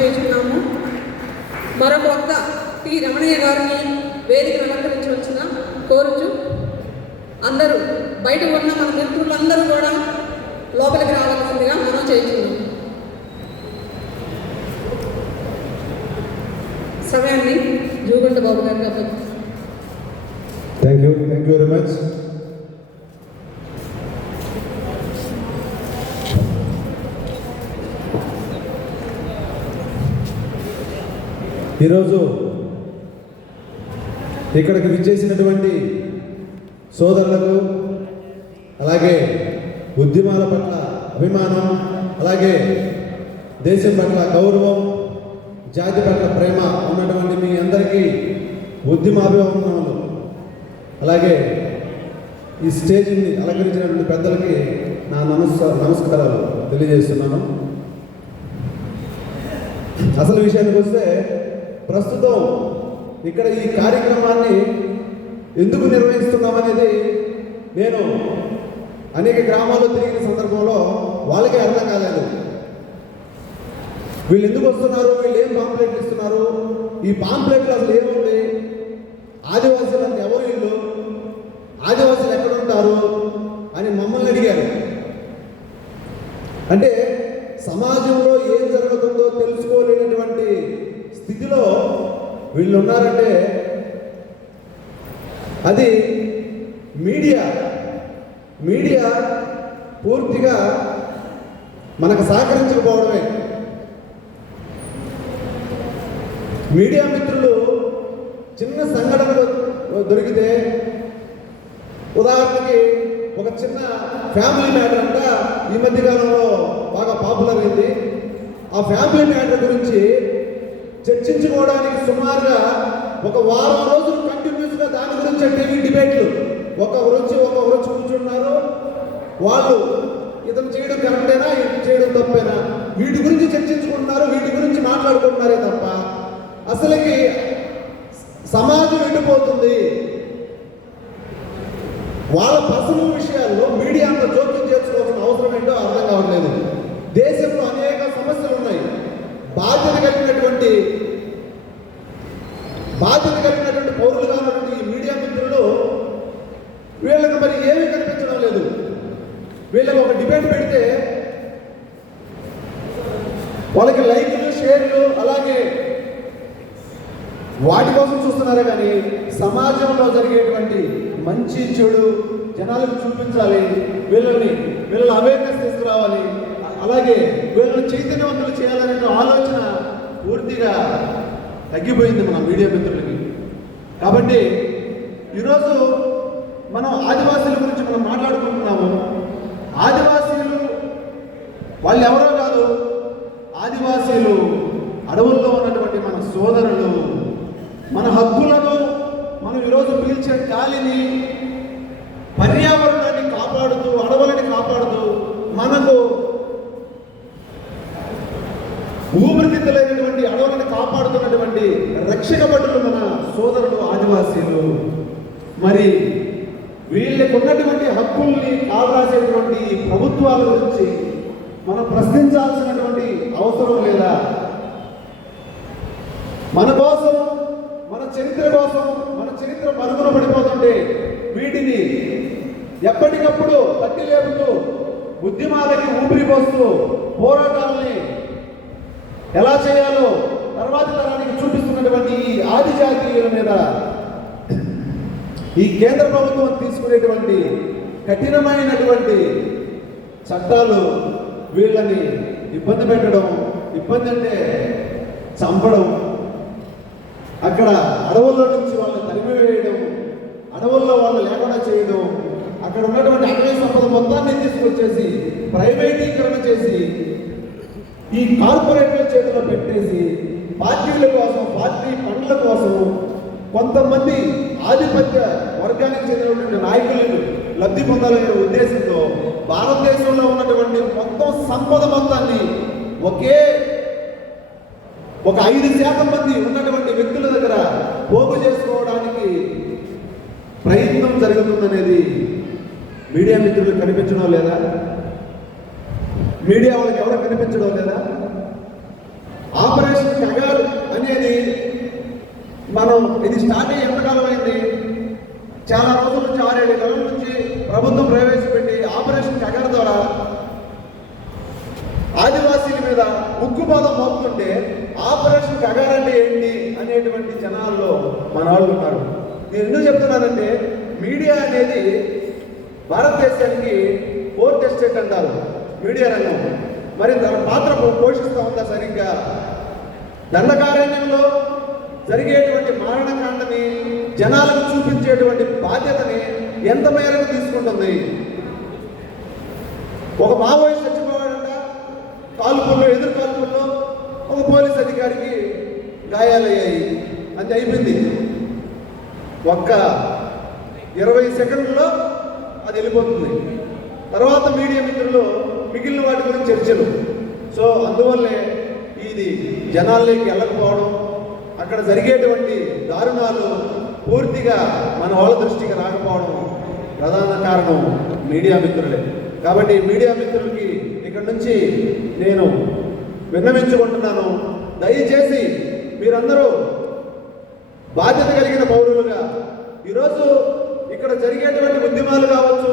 చేస్తున్నాము. మరొక వక్త టి రమణయ్య గారిని వేదికను అలంకరించవలసిన కోరుచు అందరూ బయట ఉన్న మన మిత్రులందరూ కూడా లోపలికి రావాల్సిందిగా మనం చేస్తున్నాం. సమయాన్ని జూగుంట బాబు గారు కాబట్టి థ్యాంక్ యూ వెరీ మచ్. ఈరోజు ఇక్కడికి విచ్చేసినటువంటి సోదరులకు, అలాగే ఉద్యమాల పట్ల అభిమానం, అలాగే దేశం పట్ల గౌరవం, జాతి పట్ల ప్రేమ ఉన్నటువంటి మీ అందరికీ ఉద్యమాభివందనములు. అలాగే ఈ స్టేజ్ని అలంకరించినటువంటి పెద్దలకి నా నమస్కారాలు తెలియజేస్తున్నాను. అసలు విషయానికి వస్తే, ప్రస్తుతం ఇక్కడ ఈ కార్యక్రమాన్ని ఎందుకు నిర్వహిస్తున్నామనేది నేను అనేక గ్రామాల్లో తిరిగిన సందర్భంలో వాళ్ళకే అర్థం కాలేదు. వీళ్ళు ఎందుకు వస్తున్నారు, వీళ్ళు ఏం పాంప్లెట్లు ఇస్తున్నారు, ఈ పాంప్లెట్లు అసలు ఏముంది, ఆదివాసీలు అంటే ఎవరు వీళ్ళు, ఆదివాసీలు ఎక్కడ ఉంటారు అని మమ్మల్ని అడిగారు. అంటే సమాజంలో ఏం జరుగుతుందో తెలుసుకోలేనటువంటి స్థితిలో వీళ్ళు ఉన్నారంటే అది మీడియా పూర్తిగా మనకు సహకరించకపోవడమే. మీడియా మిత్రులు చిన్న సంఘటనలు దొరికితే, ఉదాహరణకి ఒక చిన్న ఫ్యామిలీ మ్యాటర్ అంట ఈ మధ్యకాలంలో బాగా పాపులర్ అయింది. ఆ ఫ్యామిలీ మ్యాటర్ గురించి చర్చించుకోవడానికి సుమారుగా ఒక వారం రోజులు కంటిన్యూస్గా దాని గురించి టీవీ డిబేట్లు ఒక్కొక్కరు వచ్చి కూర్చున్నారు. వాళ్ళు ఇతను చేయడం కరెక్టేనా, ఇది చేయడం తప్పేనా, వీటి గురించి చర్చించుకుంటున్నారు, వీటి గురించి మాట్లాడుకుంటున్నారే తప్ప అసలుకి సమాజం ఎండిపోతుంది. వాళ్ళ పర్సనల్ విషయాల్లో మీడియా అంత జోక్యం చేసుకోవాల్సిన అవసరం ఏంటో అర్థం కావట్లేదు. దేశంలో అనేక సమస్యలు ఉన్నాయి. బాధ్యత కలిగినటువంటి పౌరులుగా ఉన్నటువంటి ఈ మీడియా మిత్రులు వీళ్ళకి మరి ఏమీ కనిపించడం లేదు. వీళ్ళకి ఒక డిబేట్ పెడితే వాళ్ళకి లైక్లు, షేర్లు, అలాగే వాటి కోసం చూస్తున్నారే కానీ సమాజంలో జరిగేటువంటి మంచి చెడు జనాలకు చూపించాలి, వీళ్ళని అవేర్నెస్ తీసుకురావాలి, అలాగే వీళ్ళని చైతన్యవంతులు చేయాలనే ఆలోచన పూర్తిగా తగ్గిపోయింది మన మీడియా మిత్రులకి. కాబట్టి ఈరోజు మనం ఆదివాసీల గురించి మనం మాట్లాడుకుంటున్నాము. ఆదివాసీలు వాళ్ళు ఎవరో కాదు, ఆదివాసీలు అడవుల్లో ఉన్నటువంటి మన సోదరులు. మన హక్కులను, మనం ఈరోజు పీల్చే గాలిని, పర్యావరణాన్ని కాపాడుతూ, అడవులని కాపాడుతూ, మనకు ఊపిరితిత్తులైనటువంటి అడవులను కాపాడుతున్నటువంటి రక్షక భటులు మన సోదరులు ఆదివాసీలు. మరి వీళ్ళకు ఉన్నటువంటి హక్కుల్ని కాపాడేటువంటి ప్రభుత్వాల గురించి మనం ప్రశ్నించాల్సినటువంటి అవసరం లేదా? మన కోసం, మన చరిత్ర కోసం, మన చరిత్ర మరుగున పడిపోతుంటే వీటిని ఎప్పటికప్పుడు తట్టి లేపుతూ, ఉద్యమాలకి ఊపిరి పోస్తూ, పోరాటాలని ఎలా చేయాలో తర్వాతి తరానికి చూపిస్తున్నటువంటి ఈ ఆదిజాతీయుల మీద ఈ కేంద్ర ప్రభుత్వం తీసుకునేటువంటి కఠినమైనటువంటి చట్టాలు వీళ్ళని ఇబ్బంది పెట్టడం, ఇబ్బంది అంటే చంపడం, అక్కడ అడవుల్లో నుంచి వాళ్ళని తరిమివేయడం, అడవుల్లో వాళ్ళు లేకుండా చేయడం, అక్కడ ఉన్నటువంటి అటవీ సంపద మొత్తాన్ని తీసుకొచ్చేసి ప్రైవేటీకరణ చేసి ఈ కార్పొరేట్ల చేతిలో పెట్టేసి పార్టీల కోసం, పార్టీ పనుల కోసం కొంతమంది ఆధిపత్య వర్గానికి చెందినటువంటి నాయకులను లబ్ధి పొందాలనే ఉద్దేశంతో భారతదేశంలో ఉన్నటువంటి మొత్తం సంపద మొత్తాన్ని ఒక 5% మంది ఉన్నటువంటి వ్యక్తుల దగ్గర పోగు చేసుకోవడానికి ప్రయత్నం జరుగుతుందనేది మీడియా మిత్రులకు కనిపించడం లేదా? మీడియా వాళ్ళకి ఎవరు కనిపించడం లేదా? ఆ ఆపరేషన్ కగార్ అనేది మనం ఇది స్టార్ట్ అయ్యి ఎంతకాలం అయింది? చాలా రోజుల నుంచి 6-7 నెలల నుంచి ప్రభుత్వం ప్రవేశపెట్టి ఆపరేషన్ కగార్ ద్వారా ఆదివాసీల మీద ఉక్కుపాదం మోపుతుంటే ఆపరేషన్ కగార్ అంటే ఏంటి అనేటువంటి జనాల్లో మన వాళ్ళు ఉన్నారు. నేను ఎందుకు చెప్తున్నానంటే మీడియా అనేది భారతదేశానికి 4th ఎస్టేట్ అంటారు మీడియా రంగం. మరి తన పాత్ర పోషిస్తూ ఉందా సరిగ్గా? దండకారణ్యంలో జరిగేటువంటి మారణకాండని జనాలకు చూపించేటువంటి బాధ్యతని ఎంత మేరకు తీసుకుంటుంది? ఒక మావోయిస్ట్ చచ్చిపోవాడంట కాల్పుల్లో, ఎదురు కాల్పుల్లో ఒక పోలీస్ అధికారికి గాయాలయ్యాయి, అంతే అయిపోయింది. ఒక్క 20 సెకండ్లలో అది వెళ్ళిపోతుంది. తర్వాత మీడియా మిత్రులు మిగిలిన వాటి గురించి చర్చలు. సో అందువల్లే ఇది జనాల్లోకి వెళ్ళకపోవడం, అక్కడ జరిగేటువంటి దారుణాలు పూర్తిగా మన వాళ్ళ దృష్టికి రాకపోవడం ప్రధాన కారణం మీడియా మిత్రులే. కాబట్టి మీడియా మిత్రులకి ఇక్కడ నుంచి నేను విన్నవించుకుంటున్నాను, దయచేసి మీరందరూ బాధ్యత కలిగిన పౌరులుగా ఈరోజు ఇక్కడ జరిగేటువంటి ఉద్యమాలు కావచ్చు,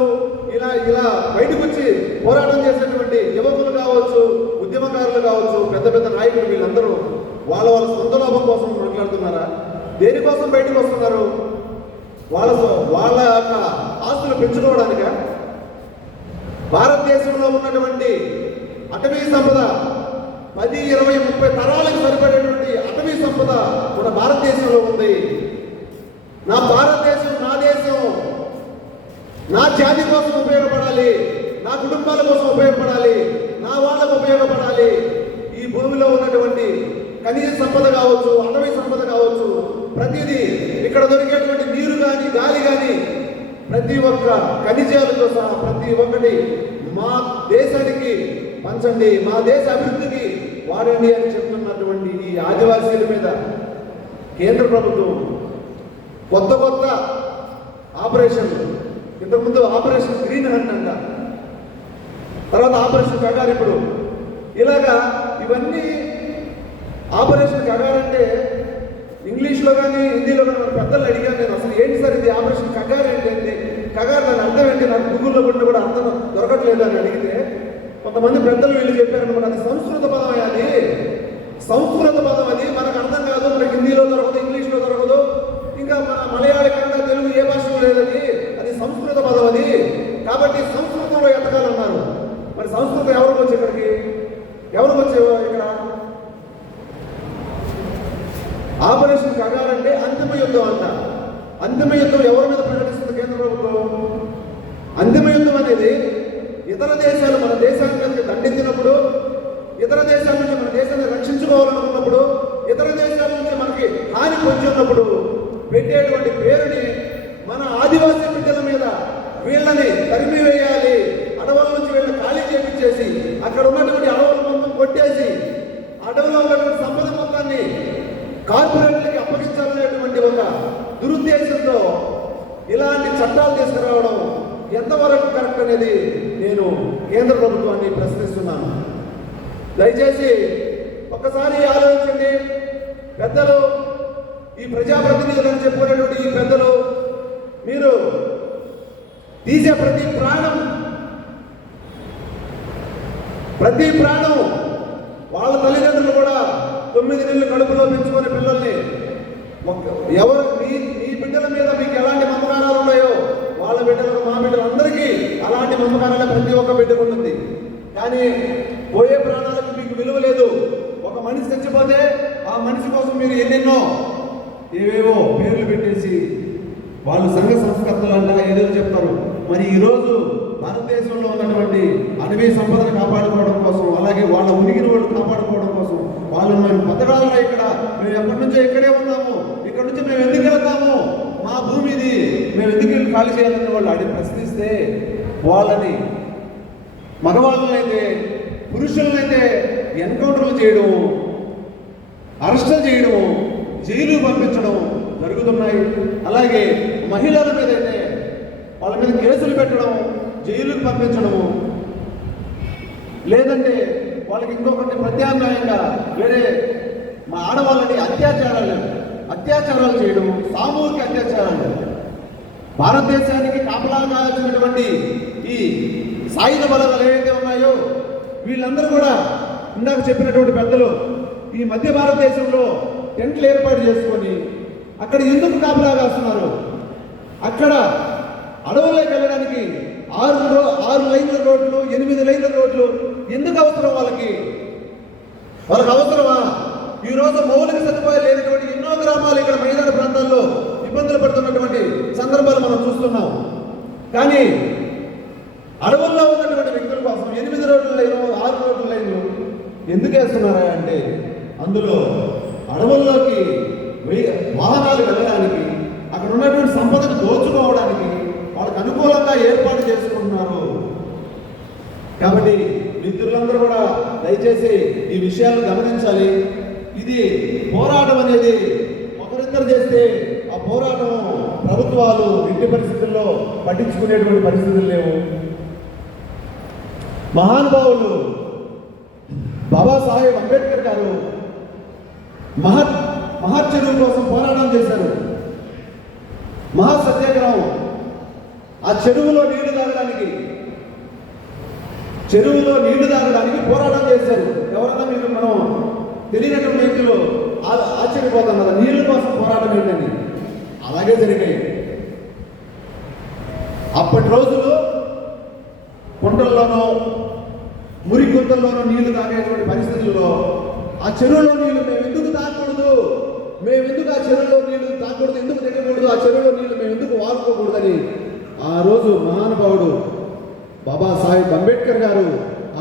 ఇలా బయటకు వచ్చి పోరాటం చేసేటువంటి యువకులు కావచ్చు, ఉద్యమకారులు కావచ్చు, పెద్ద పెద్ద నాయకులు, వీళ్ళందరూ వాళ్ళ సొంత లాభం కోసం మాట్లాడుతున్నారా? దేనికోసం బయటకు వస్తున్నారు? వాళ్ళ యొక్క ఆస్తులు పెంచుకోవడానిక? భారతదేశంలో ఉన్నటువంటి అటవీ సంపద 10, 20, 30 తరాలకు సరిపడేటువంటి అటవీ సంపద మన భారతదేశంలో ఉంది. నా భారతదేశం, నా దేశం, నా జాతి కోసం ఉపయోగపడాలి, నా కుటుంబాల కోసం ఉపయోగపడాలి, నా వాళ్ళకు ఉపయోగపడాలి. ఈ భూమిలో ఉన్నటువంటి ఖనిజ సంపద కావచ్చు, అటవీ సంపద కావచ్చు, ప్రతిదీ ఇక్కడ దొరికేటువంటి నీరు కానీ, గాలి కానీ, ప్రతి ఒక్క ఖనిజాలతో సహా ప్రతి ఒక్కటి మా దేశానికి పంచండి, మా దేశ అభివృద్ధికి వాడండి అని చెప్తున్నటువంటి ఈ ఆదివాసీల మీద కేంద్ర ప్రభుత్వం కొత్త ఆపరేషన్లు, ఇంతకుముందు ఆపరేషన్ గ్రీన్ హంట్ అంట, తర్వాత ఆపరేషన్ కగార్, ఇప్పుడు ఇలాగా ఇవన్నీ ఆపరేషన్ కగార్ అంటే ఇంగ్లీష్లో కానీ హిందీలో కానీ మన పెద్దలు అడిగాను నేను, అసలు ఏంటి సార్ ఇది ఆపరేషన్ కగార్ ఏంటి, కగార్ దాని అర్థం ఏంటి, నాకు గూగుల్లో కొట్టి కూడా అర్థం దొరకట్లేదు అని అడిగితే కొంతమంది పెద్దలు వీళ్ళు చెప్పారనమాట, అది సంస్కృత పదం, అది సంస్కృత పదం, అది మనకు అర్థం కాదు, మనకి హిందీలో దొరకదు, ఇంగ్లీష్లో దొరకదు, ఇంకా మన మలయాళ, కన్నడ, తెలుగు ఏ భాషలో లేదని, అది సంస్కృత పదం అది. కాబట్టి సంస్కృతంలో ఎతకాలన్నారు. మరి సంస్కృతం ఎవరికి వచ్చి ఇక్కడికి, ఎవరికి వచ్చేవో ఇక్కడ ఆపరేషన్ కగార్ అంటే అంతిమ యుద్ధం అంట. అంతిమ యుద్ధం ఎవరి మీద ప్రకటిస్తుంది కేంద్ర ప్రభుత్వం? అంతిమ యుద్ధం అనేది ఇతర దేశాలు మన దేశాన్ని మీద దండెత్తినప్పుడు, ఇతర దేశాల నుంచి మన దేశాన్ని రక్షించుకోవాలనుకున్నప్పుడు, ఇతర దేశాల నుంచి మనకి హాని పొందుతున్నప్పుడు పెట్టేటువంటి పేరుని మన ఆదివాసీ బిడ్డల మీద వీళ్ళని తరిమి వేయాలి, అడవుల నుంచి వీళ్ళని ఖాళీ చేపించేసి అక్కడ ఉన్నటువంటి అడవుల మొత్తం కొట్టేసి అడవులో ఉన్నటువంటి సంపద మొత్తాన్ని కార్పొరేట్లకి అప్పగించాలనేటువంటి ఒక దురుద్దేశంతో ఇలాంటి చట్టాలు తీసుకురావడం ఎంతవరకు కరెక్ట్ అనేది నేను కేంద్ర ప్రభుత్వాన్ని ప్రశ్నిస్తున్నాను. దయచేసి ఒక్కసారి ఆలోచించండి. పెద్దలు, ఈ ప్రజాప్రతినిధులు అని చెప్పుకునేటువంటి ఈ పెద్దలు, మీరు తీసే ప్రతి ప్రాణం వాళ్ళ తల్లిదండ్రులు కూడా 9 నెలలు కడుపులో పెంచుకునే పిల్లల్ని, ఎవరు మీ బిడ్డల మీద మీకు ఎలాంటి మమకారాలు ఉన్నాయో వాళ్ళ బిడ్డలకు, మా బిడ్డలందరికీ అలాంటి మమకారాలు ప్రతి ఒక్క బిడ్డకు ఉంటుంది. కానీ పోయే ప్రాణాలకు మీకు విలువ లేదు. ఒక మనిషి చచ్చిపోతే ఆ మనిషి కోసం మీరు ఎన్నెన్నో ఏవేవో పేర్లు పెట్టేసి వాళ్ళు సంఘ సంస్కర్తలు అంట ఏదో చెప్తారు. మరి ఈరోజు భారతదేశంలో ఉన్నటువంటి అటవీ సంపదను కాపాడుకోవడం కోసం, అలాగే వాళ్ళ ఉనికిని వాళ్ళు కాపాడుకోవడం కోసం వాళ్ళని మేము బతకాలరా, ఇక్కడ మేము ఎప్పటి నుంచో ఇక్కడే ఉన్నాము, ఇక్కడ నుంచి మేము ఎందుకు వెళ్తాము, మా భూమి ఇది, మేము ఎందుకు వెళ్ళి ఖాళీ చేయాలని వాళ్ళు అడిగి ప్రశ్నిస్తే వాళ్ళని, మగవాళ్ళనైతే పురుషులనైతే ఎన్కౌంటర్లు చేయడం, అరెస్టులు చేయడం, జైలు పంపించడం జరుగుతున్నాయి. అలాగే మహిళల మీద అయితే వాళ్ళ మీద కేసులు పెట్టడం, జైలుకు పంపించడము, లేదంటే వాళ్ళకి ఇంకొకటి ప్రత్యామ్నాయంగా వేరే మా ఆడవాళ్ళని అత్యాచారాలు చేయడం, సామూహిక అత్యాచారాలు. భారతదేశానికి కాపలా కావాల్సినటువంటి ఈ సాయుధ బలాలు ఏవైతే ఉన్నాయో వీళ్ళందరూ కూడా ఇందాక చెప్పినటువంటి పెద్దలు ఈ మధ్య భారతదేశంలో టెంట్లు ఏర్పాటు చేసుకొని అక్కడ ఎందుకు కాపలా కాస్తున్నారు? అక్కడ అడవులోకి వెళ్ళడానికి 6 లైన్ల రోడ్లు, 8 లైన్ల రోడ్లు ఎందుకు అవసరం? వాళ్ళకి అవసరమా? ఈరోజు మౌలిక సదుపాయాలు లేనటువంటి ఎన్నో గ్రామాలు ఇక్కడ మైదాన ప్రాంతాల్లో ఇబ్బందులు పడుతున్నటువంటి సందర్భాలు మనం చూస్తున్నాం. కానీ అడవుల్లో ఉన్నటువంటి వ్యక్తుల కోసం 8 రోడ్ల లైను, 6 రోడ్ల లైన్లు ఎందుకు వేస్తున్నారా అంటే అందులో అడవుల్లోకి వాహనాలు వెళ్ళడానికి, అక్కడ ఉన్నటువంటి సంపదను దోచుకోవడానికి వాళ్ళకి అనుకూలంగా ఏర్పాటు చేసుకుంటున్నారు. కాబట్టి మిత్రులందరూ కూడా దయచేసి ఈ విషయాలను గమనించాలి. ఇది పోరాటం అనేది ఒకరిద్దరు చేస్తే ఆ పోరాటం ప్రభుత్వాలు ఎట్టి పరిస్థితుల్లో పట్టించుకునేటువంటి పరిస్థితులు లేవు. మహానుభావులు బాబాసాహెబ్ అంబేద్కర్ గారు మహత్ చెరువు కోసం పోరాటం చేశారు. మహాసత్యాగ్రహం. ఆ చెరువులో నీళ్లు తాగడానికి పోరాటం చేశారు. ఎవరన్నా మీరు మనం తెలియనటువంటి వ్యక్తులు ఆశ్చర్యపోతాం కదా, నీళ్ళ కోసం పోరాటం ఏంటని. అలాగే జరిగాయి. అప్పటి రోజులు కొండల్లోనో మురికి గుంతల్లోనో నీళ్లు తాగేటువంటి పరిస్థితుల్లో ఆ చెరువులో నీళ్లు మేము ఎందుకు తాగకూడదు, ఆ చెరువులో నీళ్లు తాగకూడదు, ఎందుకు తెగకూడదు, ఆ చెరువులో నీళ్లు మేము ఎందుకు వాడుకోకూడదని ఆ రోజు మహానుభావుడు బాబాసాహెబ్ అంబేద్కర్ గారు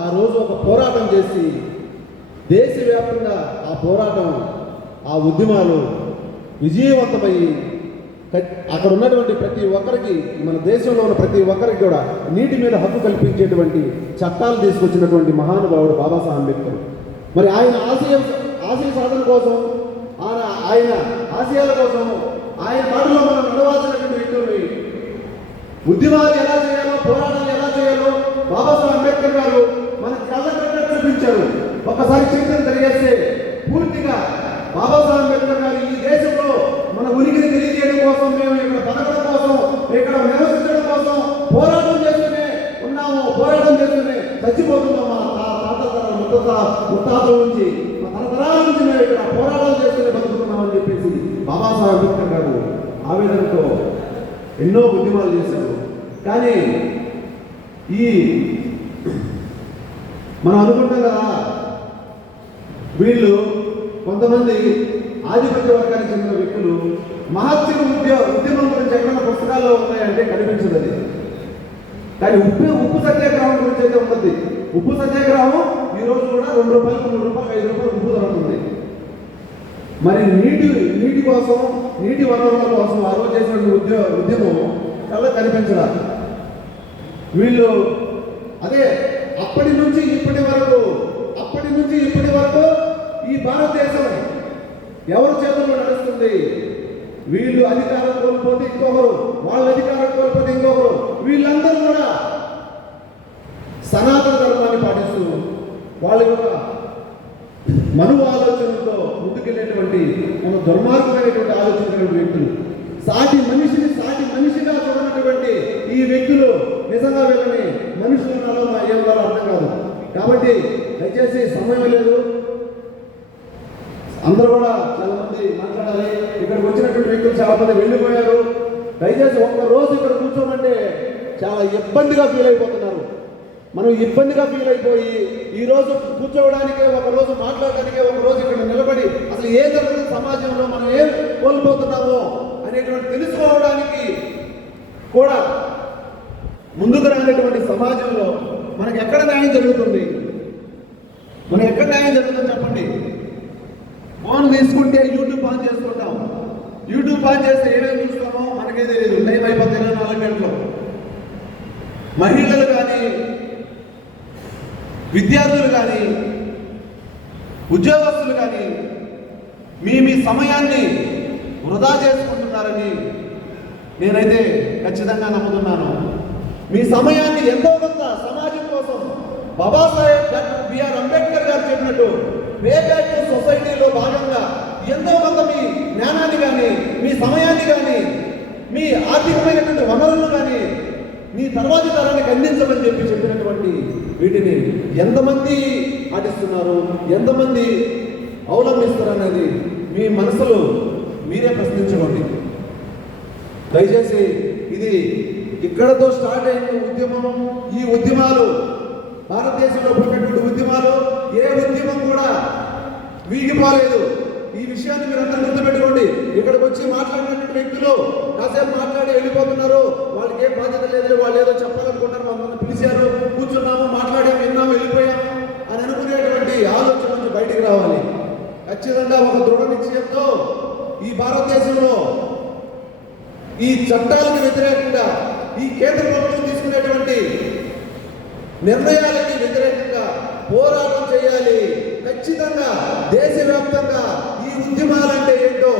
ఆ రోజు ఒక పోరాటం చేసి దేశవ్యాప్తంగా ఆ పోరాటం, ఆ ఉద్యమాలు విజయవంతమయ్యి అక్కడ ఉన్నటువంటి ప్రతి ఒక్కరికి, మన దేశంలో ఉన్న ప్రతి ఒక్కరికి కూడా నీటి మీద హక్కు కల్పించేటువంటి చట్టాలు తీసుకొచ్చినటువంటి మహానుభావుడు బాబాసాహెబ్ అంబేద్కర్. మరి ఆయన ఆశయ సాధన కోసం, ఆయన ఆశయాల కోసం ఆయన పాటలో మనం నడవాల్సినటువంటి వ్యక్తుల్ని, ఉద్యమాలు ఎలా చేయాలో, పోరాటాలు ఎలా చేయాలో బాబాసాహెబ్ అంబేద్కర్ గారు మనకు కళ్ళ చూపించారు. ఒక్కసారి చరిత్ర తెలియజేస్తే పూర్తిగా బాబాసాహెబ్ అంబేద్కర్ గారు ఈ దేశంలో మన ఉనికిని తెలియజేయడం కోసం, మేము ఇక్కడ బతకడం కోసం, ఇక్కడ నివసించడం కోసం పోరాటం చేస్తూనే ఉన్నాము. పోరాటం చేస్తూనే చచ్చిపోతున్నాం. మా ముత్తాతల నుంచి, మా తరతరాల నుంచి మేము ఇక్కడ పోరాటాలు చేస్తూనే బతుకుతున్నామని చెప్పేసి బాబాసాహెబ్ అంబేద్కర్ గారు ఆవేదనతో ఎన్నో ఉద్యమాలు చేశారు. కానీ మనం అనుకుంటాం కదా, వీళ్ళు కొంతమంది ఆధిపత్య వర్గానికి చెందిన వ్యక్తులు మహత్సవ ఉద్యమం గురించి ఎక్కడ పుస్తకాల్లో ఉన్నాయంటే కనిపించదు అది. కానీ ఉప్పు సత్యాగ్రహం గురించి అయితే ఉంటుంది. ఉప్పు సత్యాగ్రహం ఈ రోజు కూడా ₹2, ₹3, ₹5 ఉప్పు దొరుకుతుంది. మరి నీటి కోసం, నీటి వనరుల కోసం ఆ రోజు చేసినటువంటి ఉద్యమం కళ్ళ కనిపించరా? వీళ్ళు అదే అప్పటి నుంచి ఇప్పటి వరకు ఈ భారతదేశం ఎవరి చేతుల్లో నడుస్తుంది? వీళ్ళు అధికారం కోల్పోతే ఇంకొకరు, వాళ్ళ అధికారం కోల్పోతే ఇంకొకరు. వీళ్ళందరూ కూడా సనాతన ధర్మాన్ని పాటిస్తూ వాళ్ళ యొక్క మను ఆలోచనలతో ముందుకెళ్ళేటువంటి మన దుర్మార్గమైనటువంటి ఆలోచించినటువంటి వ్యక్తులు, సాటి మనిషిగా చూడనటువంటి ఈ వ్యక్తులు నిజంగా వీళ్ళని మనుషులు ఏమో అర్థం కాదు. కాబట్టి దయచేసి సమయం లేదు, అందరూ కూడా చాలా మంది మాట్లాడాలి. ఇక్కడికి వచ్చినటువంటి వ్యక్తులు చాలా మంది వెళ్ళిపోయారు. దయచేసి ఒక్కరోజు ఇక్కడ కూర్చోమంటే చాలా ఇబ్బందిగా ఫీల్ అయిపోతున్నారు. మనం ఇబ్బందిగా ఫీల్ అయిపోయి ఈరోజు కూర్చోవడానికే, ఒకరోజు మాట్లాడడానికే, ఒకరోజు ఇక్కడ నిలబడి అసలు ఏ జరుగుతుంది సమాజంలో, మనం ఏం కోల్పోతున్నామో అనేటువంటి తెలుసుకోవడానికి కూడా ముందుకు రానటువంటి సమాజంలో మనకి ఎక్కడ న్యాయం జరుగుతుంది? చెప్పండి. ఫోన్ తీసుకుంటే యూట్యూబ్ ఆన్ చేసుకుంటాం. యూట్యూబ్ ఆన్ చేస్తే ఏమేమి చూస్తామో మనకే తెలియదు. టైం అయిపోతే 24 గంటలు. మహిళలు కానీ, విద్యార్థులు కానీ, ఉద్యోగస్తులు కానీ మీ సమయాన్ని వృధా చేసుకుంటున్నారని నేనైతే ఖచ్చితంగా నమ్ముతున్నాను. మీ సమయాన్ని ఎంతో కొంత సమాజం కోసం బాబాసాహెబ్ డాక్టర్ బిఆర్ అంబేద్కర్ గారు చెప్పినట్టు పే బ్యాక్ టు సొసైటీలో భాగంగా ఎంతో కొంత మీ జ్ఞానాన్ని కానీ మీ సమయాన్ని కానీ మీ ఆర్థికమైనటువంటి వనరులను కానీ మీ తర్వాతి తరానికి అందించమని చెప్పినటువంటి వీటిని ఎంతమంది పాటిస్తున్నారు, ఎంతమంది అవలంబిస్తారు అనేది మీ మనసులో మీరే ప్రశ్నించుకోండి. దయచేసి ఇది ఇక్కడతో స్టార్ట్ అయిన ఉద్యమం, ఈ ఉద్యమాలు భారతదేశంలో పుట్టినటువంటి ఉద్యమాలు ఏ ఉద్యమం కూడా వీగిపోలేదు. ఈ విషయాన్ని మీరు అందరూ గుర్తుపెట్టుకోండి. ఇక్కడికి వచ్చి మాట్లాడినటువంటి వ్యక్తులు కాసేపు మాట్లాడి వెళ్ళిపోతున్నారు, వాళ్ళకి ఏం బాధ్యత లేదు, వాళ్ళు ఏదో చెప్పాలనుకుంటారు, మమ్మల్ని పిలిచారు, కూర్చున్నాము, మాట్లాడాము, విన్నాము, వెళ్ళిపోయాము అని అనుకునేటువంటి ఆలోచన నుంచి బయటికి రావాలి. ఖచ్చితంగా ఒక దృఢ నిశ్చయంతో ఈ భారతదేశంలో ఈ చట్టాలకు వ్యతిరేకంగా ఈ కేంద్ర ప్రభుత్వం తీసుకునేటువంటి నిర్ణయాలకి వ్యతిరేకంగా పోరాటం చేయాలి. ఖచ్చితంగా దేశవ్యాప్తంగా ఈ ఉద్యమాలంటే ఏంటో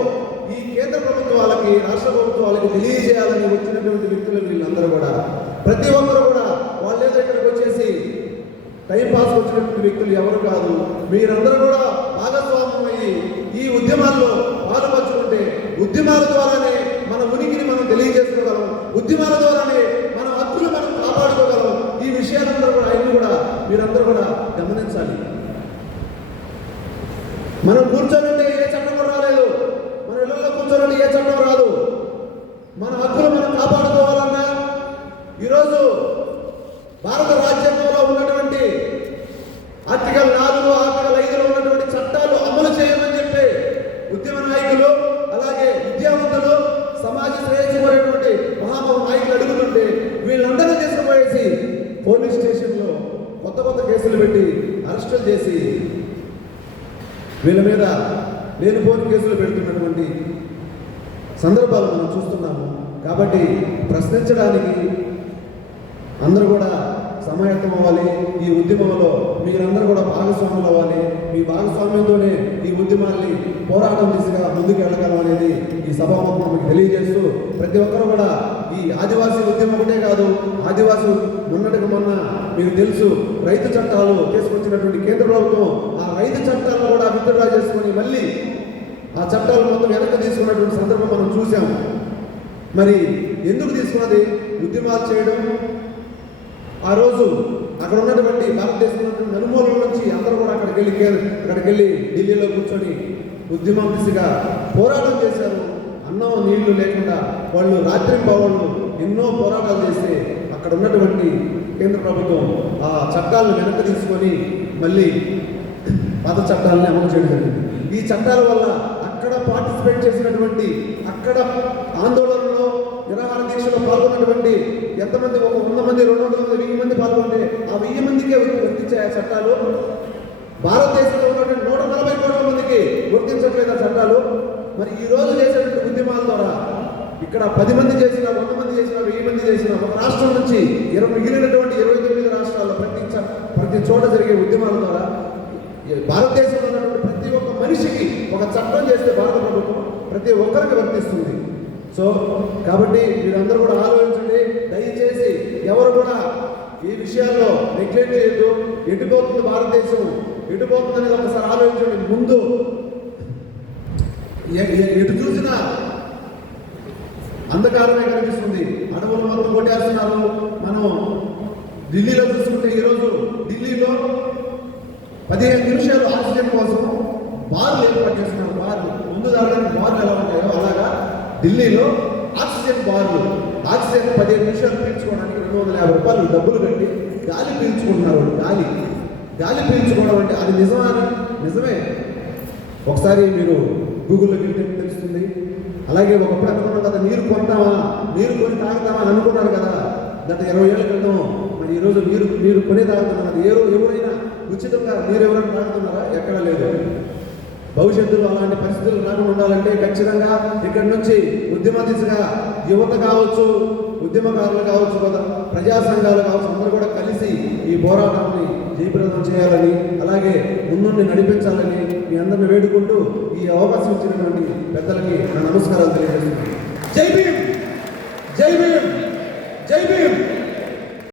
ఈ కేంద్ర ప్రభుత్వాలకి, రాష్ట్ర ప్రభుత్వాలకి తెలియజేయాలని వచ్చినటువంటి వ్యక్తులు వీళ్ళందరూ కూడా, ప్రతి ఒక్కరు కూడా వాళ్ళు ఏదో ఇక్కడికి వచ్చేసి టైం పాస్ వచ్చినటువంటి వ్యక్తులు ఎవరు కాదు. మీరందరూ కూడా భాగస్వామ్యం అయ్యి ఈ ఉద్యమాల్లో పాల్పంచుకుంటే ఉద్యమాల ద్వారానే మన ఉనికిని మనం తెలియజేసుకోగలం, ఉద్యమాల ద్వారానే మన హక్కులు మనం కాపాడుకోగలం. ఈ విషయాలందరూ కూడా అన్ని కూడా మీరందరూ కూడా గమనించాలి. మనం కూర్చోనంటే ఏ చట్టం రాలేదు, మన ఇళ్లలో కూర్చోనంటే ఏ చట్టం రాదు. మన హక్కులు మనం కాపాడుకోవాలన్నా ఈరోజు భారత రాజ్యాంగంలో ఉన్నటువంటి ఆర్టికల్ 4, ఆర్టికల్ 5లో ఉన్నటువంటి చట్టాలు అమలు చేయమని చెప్పి ఉద్యమ నాయకులు, అలాగే విద్యావంతులు, సమాజ శ్రేయస్సు కోరేటువంటి నాయకులు అడుగుతుంటే వీళ్ళందరూ తీసుకుపోయేసి పోలీస్ స్టేషన్లో కొత్త కేసులు పెట్టి అరెస్టులు చేసి వీళ్ళ మీద లేనిపోని కేసులు పెడుతున్నటువంటి సందర్భాలు మనం చూస్తున్నాము. కాబట్టి ప్రశ్నించడానికి అందరూ కూడా సమాయత్తం అవ్వాలి. ఈ ఉద్యమంలో మీరందరూ కూడా భాగస్వాములు అవ్వాలి. మీ భాగస్వామ్యంతోనే ఈ ఉద్యమాన్ని పోరాటం దిశగా ముందుకు వెళ్ళగలం అనేది ఈ సభాముఖం మీకు తెలియజేస్తూ, ప్రతి ఒక్కరు కూడా ఈ ఆదివాసీ ఉద్యమం ఒకటే కాదు, ఆదివాసీ మొన్నటికి మొన్న మీకు తెలుసు రైతు చట్టాలు తీసుకొచ్చినటువంటి కేంద్ర ప్రభుత్వం ఆ రైతు చట్టాలను కూడా విత్డ్రా చేసుకొని మళ్ళీ ఆ చట్టాలు మొత్తం వెనక్కి తీసుకున్నటువంటి సందర్భం మనం చూసాము. మరి ఎందుకు తీసుకున్నది? ఉద్యమాలు చేయడం. ఆ రోజు అక్కడ ఉన్నటువంటి భారతదేశంలో నలుమూలల నుంచి అందరూ కూడా అక్కడికి వెళ్ళి ఢిల్లీలో కూర్చొని ఉద్యమం దిశగా పోరాటం చేశారు. అన్నం నీళ్లు లేకుండా వాళ్ళు రాత్రింబవళ్ళు ఎన్నో పోరాటాలు చేస్తే అక్కడ ఉన్నటువంటి కేంద్ర ప్రభుత్వం ఆ చట్టాలను వెనక్కి తీసుకొని మళ్ళీ పాత చట్టాలని అమలు చేయడం జరిగింది. ఈ చట్టాల వల్ల అక్కడ పార్టిసిపేట్ చేసినటువంటి, అక్కడ ఆందోళనలో నిరాహార దీక్షలో పాల్గొన్నటువంటి ఎంతమంది, 100 మంది, 200 మంది, 1000 మంది పాల్గొంటే ఆ 1000 మందికే వర్తించే చట్టాలు. భారతదేశంలో ఉన్నటువంటి 140 కోట్ల మందికి వర్తించట్లేదు ఆ చట్టాలు. మరి ఈ రోజు చేసేటువంటి ఉద్యమాల ద్వారా ఇక్కడ 10 మంది చేసినా, 100 మంది చేసినా, 1000 మంది చేసినా ఒక రాష్ట్రం నుంచి మిగిలినటువంటి 29 రాష్ట్రాల్లో ప్రతి చోట జరిగే ఉద్యమాల ద్వారా భారతదేశంలో ఉన్నటువంటి ప్రతి ఒక్క మనిషికి ఒక చట్టం చేస్తే భారత ప్రభుత్వం ప్రతి ఒక్కరికి వర్తిస్తుంది. సో కాబట్టి మీరందరూ కూడా ఆలోచించండి. దయచేసి ఎవరు కూడా ఈ విషయాల్లో నెగ్లెక్ట్ చేయొద్దు. ఎటుపోతుంది భారతదేశం, ఎటుపోతుంది అనేది ఒకసారి ఆలోచించండి. ముందు ఎటు చూసినా అంధకారమే కనిపిస్తుంది. అడవులు మొత్తం కొట్టేస్తున్నారు. మనం ఢిల్లీలో చూసుకుంటే ఈరోజు ఢిల్లీలో 15 నిమిషాలు ఆక్సిజన్ కోసం బార్లు ఏర్పాటు చేస్తున్నారు. బార్లు ముందు తాగడానికి బార్లు ఎలా ఉంటాయో అలాగా ఢిల్లీలో ఆక్సిజన్ బార్లు, ఆక్సిజన్ 15 నిమిషాలు పీల్చుకోవడానికి 250 రూపాయలు డబ్బులు కట్టి గాలి పీల్చుకుంటున్నారు. గాలి పీల్చుకోవడం అంటే అది నిజమే. ఒకసారి మీరు గూగుల్లోకి వెళ్తే తెలుస్తుంది. అలాగే ఒకప్పుడు అనుకున్నాం కదా, నీరు కొని తాగుతామా అని అనుకున్నారు కదా గత 20 ఏళ్ల క్రితం. మరి ఈరోజు నీరు కొని తాగుతున్నారు. ఎవరైనా ఉచితంగా నీరు ఎవరైనా తాగుతున్నారా? ఎక్కడ లేదు. భవిష్యత్తులో అలాంటి పరిస్థితులు రాకుండా ఉండాలంటే ఖచ్చితంగా ఇక్కడి నుంచి ఉద్యమ దిశగా యువత కావచ్చు, ఉద్యమకారులు కావచ్చు, ప్రజా సంఘాలు కావచ్చు, అందరూ కూడా కలిసి ఈ పోరాటాన్ని జయప్రదం చేయాలని, అలాగే ముందుండి నడిపించాలని మీ అందరిని వేడుకుంటూ ఈ అవకాశం ఇచ్చినటువంటి పెద్దలకి నా నమస్కారాలు తెలియజేస్తున్నాను. జై భీమ్, జై భీమ్, జై భీమ్.